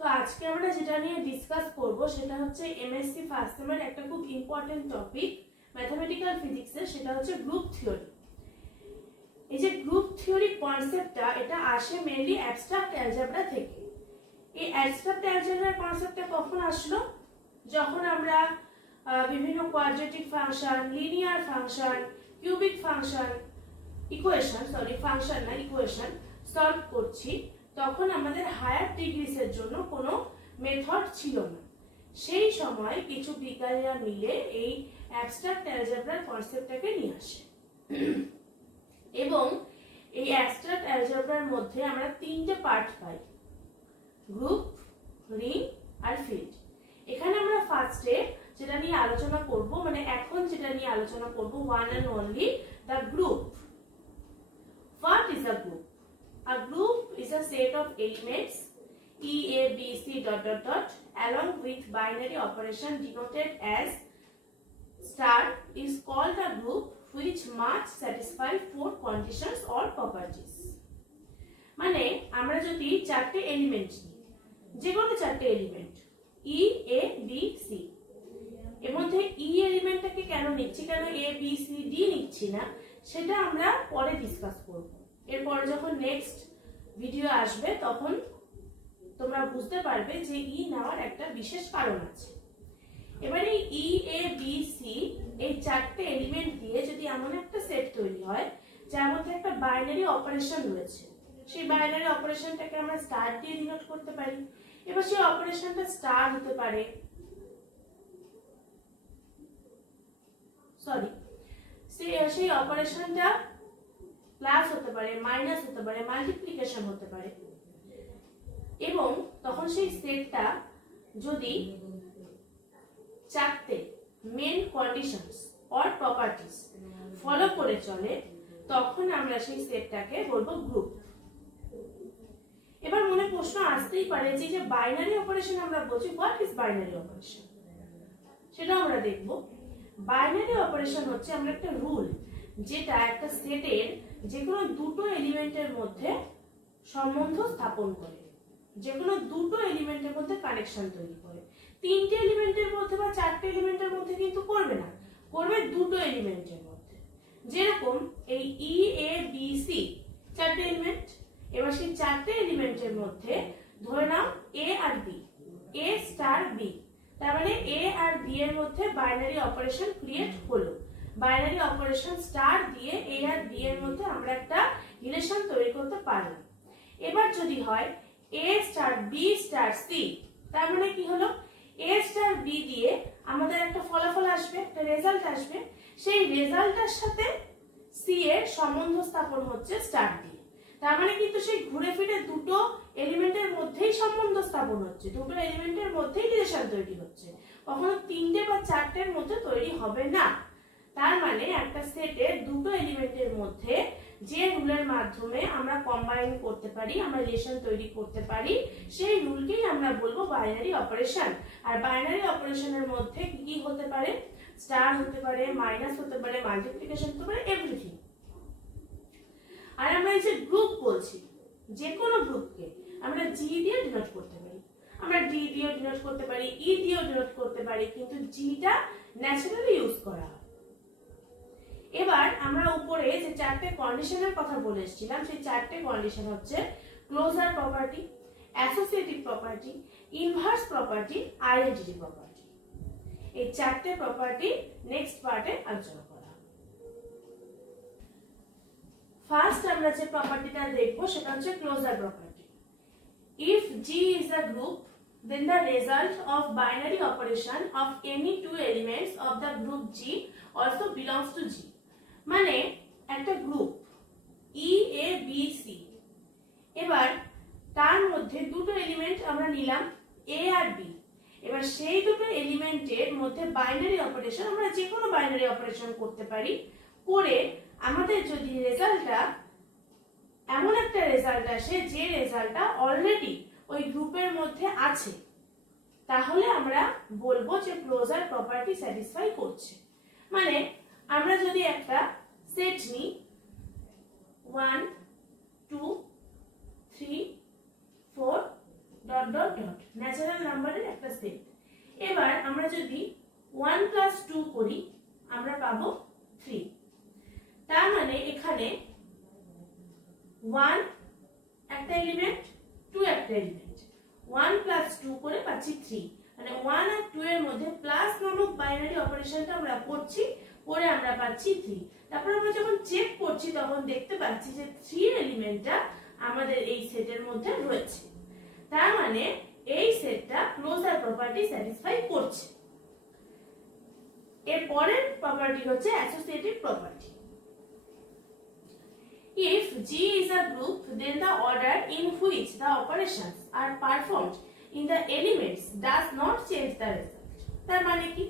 তো আজকে আমরা যেটা নিয়ে ডিসকাস করব সেটা হচ্ছে এমএসসি ফার্স্ট সেমের একটা খুব ইম্পর্টেন্ট টপিক ম্যাথমেটিক্যাল ফিজিক্সের, সেটা হচ্ছে গ্রুপ থিওরি। এই যে গ্রুপ থিওরি কনসেপ্টটা এটা আসে মেইনলি অ্যাবস্ট্রাক্ট অ্যালজেব্রা থেকে। এই অ্যাবস্ট্রাক্ট অ্যালজেব্রার কনসেপ্টটা কখন আসলো? যখন আমরা বিভিন্ন quadratic function, linear function, cubic function, equation solve করছি, তখন আমাদের হায়ার ডিগ্রিসের জন্য কোনো মেথড ছিল না। সেই সময় কিছু বিজ্ঞানীরা মিলে এই অ্যাবস্ট্রাক্ট অ্যালজেব্রার কনসেপ্টটাকে নিয়ে আসে এবং এই অ্যাবস্ট্রাক্ট অ্যালজেব্রার মধ্যে আমরা তিনটে পার্ট পাই, গ্রুপ, রিং আর ফিল্ড। এখানে আমরা ফার্স্টে যেটা নিয়ে আলোচনা করব, মানে এখন যেটা নিয়ে আলোচনা করব, one and only the group. What is a group? A group is a set of elements E, A, B, C ... along with binary operation denoted as star is called a group which must satisfy four conditions or properties. মানে আমরা যদি চারটে element নিই, যে কোনো চারটে element E, A, B, C, এর মধ্যে E এলিমেন্টটাকে কেন নিচ্ছি, কেন A, B, C, D নিচ্ছি না, সেটা আমরা পরে ডিসকাস করব। এরপরে যখন নেক্সট ভিডিও আসবে তখন তোমরা বুঝতে পারবে যে ই নেওয়ার একটা বিশেষ কারণ আছে। এবারে ই, এ, বি, সি এই চারটে এলিমেন্ট দিয়ে যদি এমন একটা সেট তৈরি হয় যার মধ্যে একটা বাইনারি অপারেশন রয়েছে, সেই বাইনারি অপারেশনটাকে আমরা স্টার দিয়ে ডিনোট করতে পারি। এবার সেই অপারেশনটা স্টার হতে পারে, সেই অপারেশনটা প্লাস হতে পারে, মাইনাস হতে পারে, মাল্টিপ্লিকেশন হতে পারে, এবং তখন সেই সেটটা যদি চারটে main conditions or properties follow করে চলে, তখন আমরা সেই সেটটাকে বলবো গ্রুপ। এবার মনে প্রশ্ন আসতেই পারে যে বাইনারি অপারেশন আমরা বলছি, হোয়াট ইজ বাইনারি অপারেশন, সেটা আমরা দেখব। বাইনারি অপারেশন হচ্ছে আমরা একটা রুল যেটা একটা সেটের যে কোনো দুটো এলিমেন্টের মধ্যে সম্বন্ধ স্থাপন করে, যে কোনো দুটো এলিমেন্টের মধ্যে কানেকশন তৈরি করে। তিনটে এলিমেন্টের মধ্যে বা চারটে এলিমেন্টের মধ্যে কিন্তু করবে না, করবে দুটো এলিমেন্টের মধ্যে। যেরকম এই ই, এ, বি, সি চারটে এলিমেন্ট, এবার সেই চারটে এলিমেন্টের মধ্যে ধরে নাও এ আর বি, এ স্টার বি, তার মানে এ আর বি এর মধ্যে বাইনারি অপারেশন ক্রিয়েট হলো। বাইনারি অপারেশন স্টার দিয়ে এ আর বি এর মধ্যে আমরা একটা রিলেশন তৈরি করতে পারলাম। এবার যদি হয় এ স্টার বি স্টার সি, তার মানে কি হলো, এ স্টার বি দিয়ে আমাদের একটা ফলাফল আসবে, একটা রেজাল্ট আসবে, সেই রেজাল্টের সাথে সি এর সম্বন্ধ স্থাপন হচ্ছে স্টার দিয়ে। তার মানে কিন্তু সেই ঘুরে ফিরে দুটো এলিমেন্টের মধ্যেই সম্বন্ধ স্থাপন হচ্ছে, দুটো এলিমেন্টের মধ্যেই রিলেশন তৈরি হচ্ছে, কখনো তিনটে বা চারটের মধ্যে তৈরি হবে না। তার মানে একটা সেটের দুটো এলিমেন্টের মধ্যে যে রুলের মাধ্যমে আমরা কম্বাইন করতে পারি, আমরা রিলেশন তৈরি করতে পারি, সেই রুলকেই আমরা বলবো বাইনারি অপারেশন। আর বাইনারি অপারেশনের মধ্যে কি হতে পারে, স্টার হতে পারে, মাইনাস হতে পারে, মাল্টিপ্লিকেশন হতে পারে, এভরিথিং। আর আমরা এই যে গ্রুপ বলছি, যে কোনো গ্রুপকে আমরা জি দিয়ে ডিনোট করতে পারি, আমরা ডি দিয়ে ডিনোট করতে পারি, ই দিয়ে ডিনোট করতে পারি, কিন্তু জিটা ন্যাচারালি ইউজ করা হয়। এবার আমরা উপরে যে চারটে কন্ডিশনের কথা বলে এসেছিলাম, সেই চারটে কন্ডিশন হচ্ছে closure property, associative property, inverse property, identity property. এই চারটে প্রপার্টি নেক্সট পার্টে আলোচনা করা হবে। ফার্স্ট আমরা যে প্রপার্টিটা দেখবো সেটা হচ্ছে closure property. If G is a group, then the result of binary operation of any two elements of the group G also belongs to G. মানে একটা গ্রুপ ই, এ, বি, সি, এবার তার মধ্যে দুটো এলিমেন্ট আমরা নিলাম এ আর বি। এবার সেই দুটো এলিমেন্টের মধ্যে বাইনারি অপারেশন, আমরা যে কোনো বাইনারি অপারেশন করতে পারি, করে আমাদের যদি রেজাল্টটা এমন একটা রেজাল্ট আসে যে রেজাল্টটা অলরেডি ওই গ্রুপের মধ্যে আছে, তাহলে আমরা বলবো যে ক্লোজার প্রপার্টি স্যাটিসফাই করছে। মানে আমরা যদি একটা সেট নিই 1 2 3 4 ডট ডট ডট ন্যাচারাল নাম্বারের একটা সেট। এবার আমরা যদি 1 প্লাস 2 করি আমরা পাবো 3। তার মানে এখানে 1 একটা এলিমেন্ট, 2 একটা এলিমেন্ট, 1 প্লাস 2 করে পাচ্ছি 3। মানে 1 আর 2 এর মধ্যে প্লাস নামক বাইনারি অপারেশনটা আমরা করছি, করে আমরা পাচ্ছি 3। তারপর আমরা যখন চেক করছি তখন দেখতে পাচ্ছি যে 3 এলিমেন্টটা আমাদের এই সেটের মধ্যে রয়েছে। তার মানে এই সেটটা ক্লোজার প্রপার্টি স্যাটিসফাই করছে। এর পরের প্রপার্টি হচ্ছে associative property. If G is a group, then the order in which the operations are performed in the elements does not change the result. তার মানে কি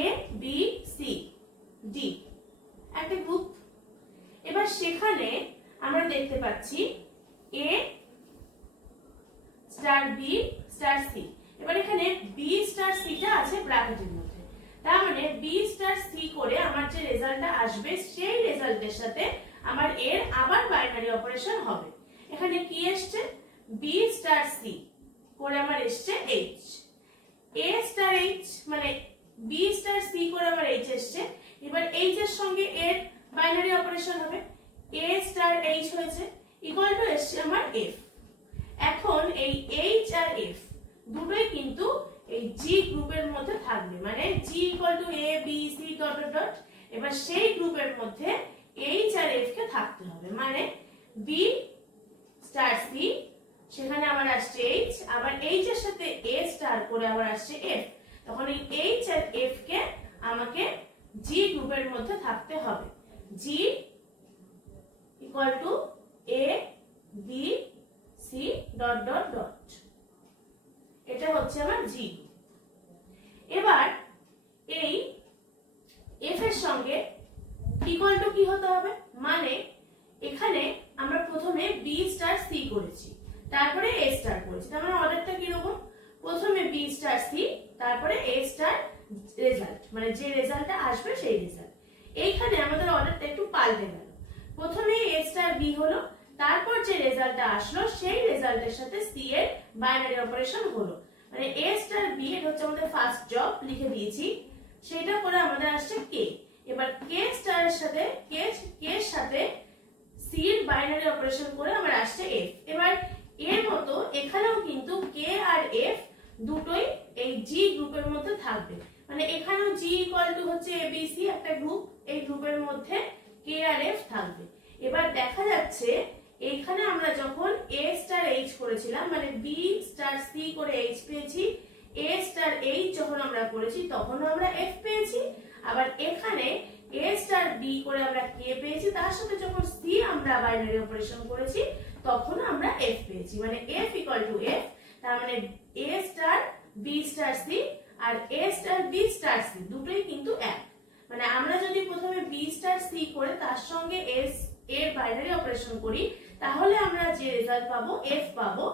A, B, C, D একটা group. এবার সেখানে আমরা দেখতে পাচ্ছি A star B star C। এবার এখানে B স্টার C টা আছে ব্র্যাকেটের মধ্যে। তার মানে B স্টার C করে আমার যে রেজাল্টটা আসবে সেই রেজাল্টের সাথে আমার এর আবার বাইনারি অপারেশন হবে। এখানে কি আসছে B স্টার C করে আমার আসছে H, A স্টার H মানে B স্টার C করে আমার H আসছে। এবার H এর সঙ্গে এর বাইনারি অপারেশন হবে, A স্টার H হয়েছে ইকুয়াল টু আসছে আমার F। এখন এই H আর F দুটোই কিন্তু এই G গ্রুপের মধ্যে থাকবে, মানে G equal to A B C dot dot dot. এবার সেই গ্রুপের মধ্যে H আর F কে থাকতে হবে, মানে B স্টার C সেখানে আমার আসছে H, আবার H এর সাথে A স্টার করে আবার আসছে F। তখন এই H আর F কে আমাকে G গ্রুপের মধ্যে থাকতে হবে। G equal to A B C dot dot dot, এটা হচ্ছে আমার G। এবার এই F এর সঙ্গে ইকুয়াল টু কি হতে হবে, মানে এখানে আমরা প্রথমে B স্টার C করেছি, তারপরে A স্টার করেছি। তার মানে অর্ডারটা কি রকম, প্রথমে B স্টার C তারপরে A স্টার রেজাল্ট, মানে যে রেজাল্টটা আসবে সেই রেজাল্ট। এইখানে আমাদের অর্ডারটা একটু পাল্টে গেল, প্রথমে A স্টার B হলো, তারপর যে রেজাল্টটা আসলো সেই রেজাল্টের সাথে C এর বাইনারি অপারেশন হলো। মানে A স্টার B এটা হচ্ছে আমাদের ফার্স্ট জব, লিখে দিয়েছি, সেটা করে আমাদের আসছে K। এবার K স্টার এর সাথে K এর সাথে C এর বাইনারি অপারেশন করে আমার আসছে F। এবার এর মতো এখানেও কিন্তু K আর F দুটোই এই G গ্রুপের মধ্যে থাকবে, মানে এখানেও G ইকুয়াল টু হচ্ছে ABC একটা গ্রুপ, এই গ্রুপের মধ্যে K আর F থাকবে। এবার দেখা যাচ্ছে এইখানে আমরা যখন A স্টার H করেছিলাম, মানে B স্টার C করে H পেয়েছি, A স্টার H যখন আমরা করেছি তখন আমরা F পেয়েছি, আবার এখানে A স্টার B করে আমরা K পেয়েছি, তার সাথে যখন C আমরা বাইনারি অপারেশন করেছি তখন আমরা F পেয়েছি, মানে F ইকুয়াল টু F। তার মানে A star B star C আর A star B star C দুটোই কিন্তু এক। মানে আমরা যদি প্রথমে B স্টার C করে তার সঙ্গে S এর বাইনারি অপারেশন করি তাহলে আমরা যে রেজাল্ট পাবো F পাবো,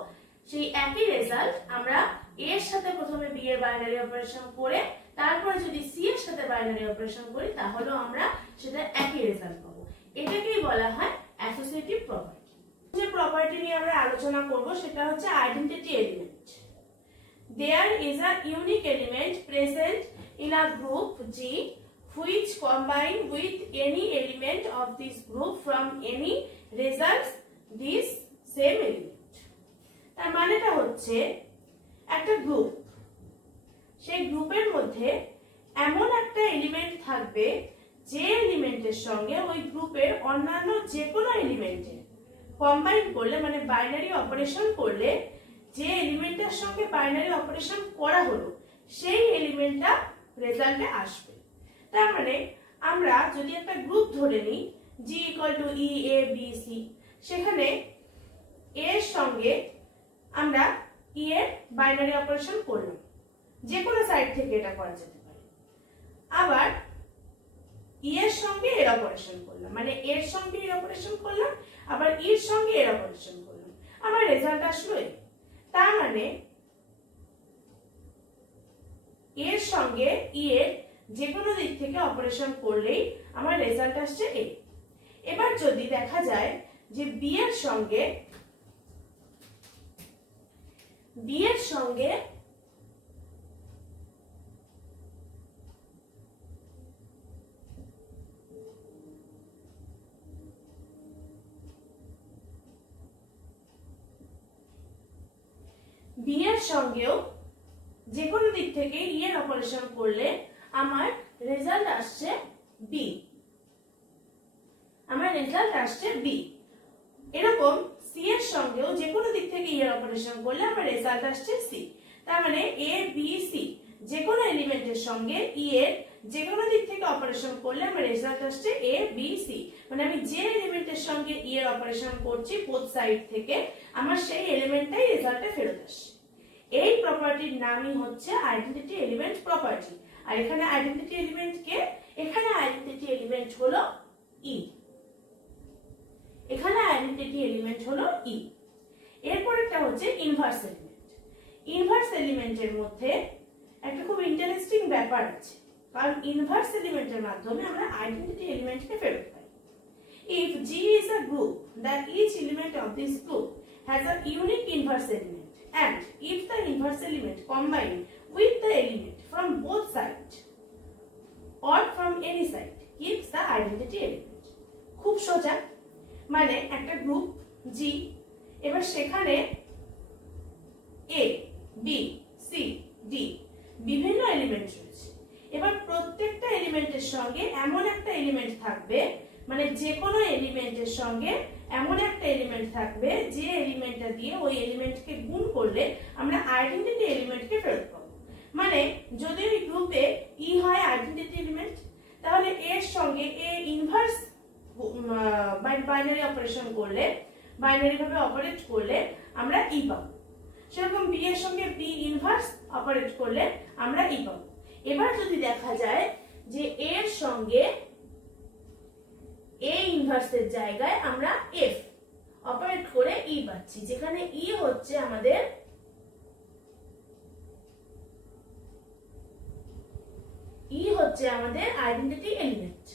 সেই একই রেজাল্ট আমরা A এর সাথে প্রথমে B এর বাইনারি অপারেশন করে তারপরে যদি C এর সাথে বাইনারি অপারেশন করি তাহলে আমরা সেটা একই রেজাল্ট পাবো। এটাকেই বলা হয় অ্যাসোসিয়েটিভ প্রপার্টি। যে প্রপার্টি নিয়ে আমরা আলোচনা করব সেটা হচ্ছে identity element. There is a unique element present in a group G which combine with any element of this group from any results this same element. তার মানেটা হচ্ছে একটা গ্রুপ, সেই গ্রুপের মধ্যে এমন একটা এলিমেন্ট থাকবে যে এলিমেন্টের সঙ্গে ওই গ্রুপের অন্যান্য যে কোনো এলিমেন্টের কম্বাইন করলে, মানে বাইনারি অপারেশন করলে যে এলিমেন্টের সঙ্গে বাইনারি অপারেশন করা হলো সেই এলিমেন্টটা রেজাল্টে আসবে। তার মানে আমরা যদি একটা গ্রুপ ধরে নিই G equal to E A B C, সেখানে A এর সঙ্গে আমরা E এর বাইনারি অপারেশন করলাম, যে কোনো সাইড থেকে এটা করা যেতে পারে। আবার E এর সঙ্গে এর অপারেশন করলাম, মানে এর সঙ্গে এর অপারেশন করলাম, আবার E এর সঙ্গে এর অপারেশন করলাম, আমার রেজাল্ট আসলো এই। তার মানে এর সঙ্গে E এর যে কোনো দিক থেকে অপারেশন করলেই আমার রেজাল্ট আসছে এই। এবার যদি দেখা যায় যে B এর সঙ্গে বি এর সঙ্গে বি এর সঙ্গেও যে কোনো দিক থেকে ই এর অপারেশন করলে আমার রেজাল্ট আসছে বি, আমার রেজাল্ট আসছে বি। এরকম সি এর সঙ্গেও যে কোনো দিক থেকে ই এর অপারেশন করলে আমার রেজাল্ট আসছে সি। তার মানে এ বি সি যে কোনো এলিমেন্টের সঙ্গে ই এর যে কোনো দিক থেকে অপারেশন করলে আমার রেজাল্ট আসছে এ বি সি। মানে আমি যে এলিমেন্টের সঙ্গে ই এর অপারেশন করছি বোথ সাইড থেকে আমার সেই এলিমেন্টটাই রেজাল্টে ফেরত আসে। এই প্রপার্টির নামই হচ্ছে আইডেন্টিটি এলিমেন্ট প্রপার্টি। আর এখানে আইডেন্টিটি এলিমেন্ট কে? এখানে আইডেন্টিটি এলিমেন্ট হলো ই, এখানে আইডেন্টিটি এলিমেন্ট হলো ই। এরপরেরটা হচ্ছে ইনভার্স এলিমেন্ট। ইনভার্স এলিমেন্টের মধ্যে একটা খুব ইন্টারেস্টিং ব্যাপার আছে, কারণ ইনভার্স এলিমেন্টের মাধ্যমে আমরা আইডেন্টিটি এলিমেন্টকে ফেরত পাই। If G is a group, then each element of this group has a unique inverse element, and if the inverse element combined with the element from both sides or from any side gives the identity element. খুব সোজা, মানে একটা group জি, এবার সেখানে A B C D বিভিন্ন element রয়েছে। এবার প্রত্যেকটা এলিমেন্টের সঙ্গে এমন একটা এলিমেন্ট থাকবে, মানে যে কোনো এলিমেন্টের সঙ্গে এমন একটা এলিমেন্ট থাকবে যে এলিমেন্টটা দিয়ে ওই এলিমেন্টকে গুণ করলে আমরা আইডেন্টিটি এলিমেন্টকে ফেরত পাবো। মানে যদি ওই গ্রুপে ই হয় আইডেন্টিটি এলিমেন্ট, তাহলে এর সঙ্গে এ ইনভার্স বাইনারি অপারেশন করলে, বাইনারি ভাবে অপারেট করলে আমরা ই পাবো। সেরকম বি এর সঙ্গে বি ইনভার্স অপারেট করলে আমরা ই পাবো। এবার যদি দেখা যায় যে এর সঙ্গে এ ইনভার্সের জায়গায় আমরা এফ অপারেট করে ই পাচ্ছি, যেখানে ই হচ্ছে আমাদের আইডেন্টিটি এলিমেন্ট।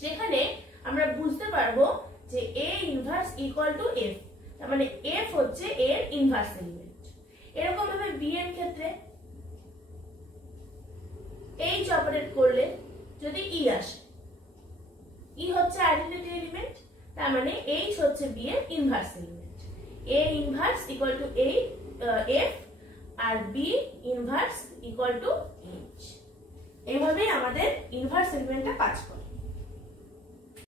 সেখানে আমরা বুঝতে পারবো যে এ ইনভার্স ইকুয়াল টু এফ, তার মানে এফ হচ্ছে এর ইনভার্স এলিমেন্ট। এরকম ভাবে বি এর ক্ষেত্রে এইচ অপারেট করলে যদি ই আসে, ই হচ্ছে আইডেন্টিটি এলিমেন্ট, তার মানে এইচ হচ্ছে বি এর inverse element. A inverse equal to F আর B inverse equal to H. এইভাবে আমাদের ইনভার্স এলিমেন্টটা কাজ করে।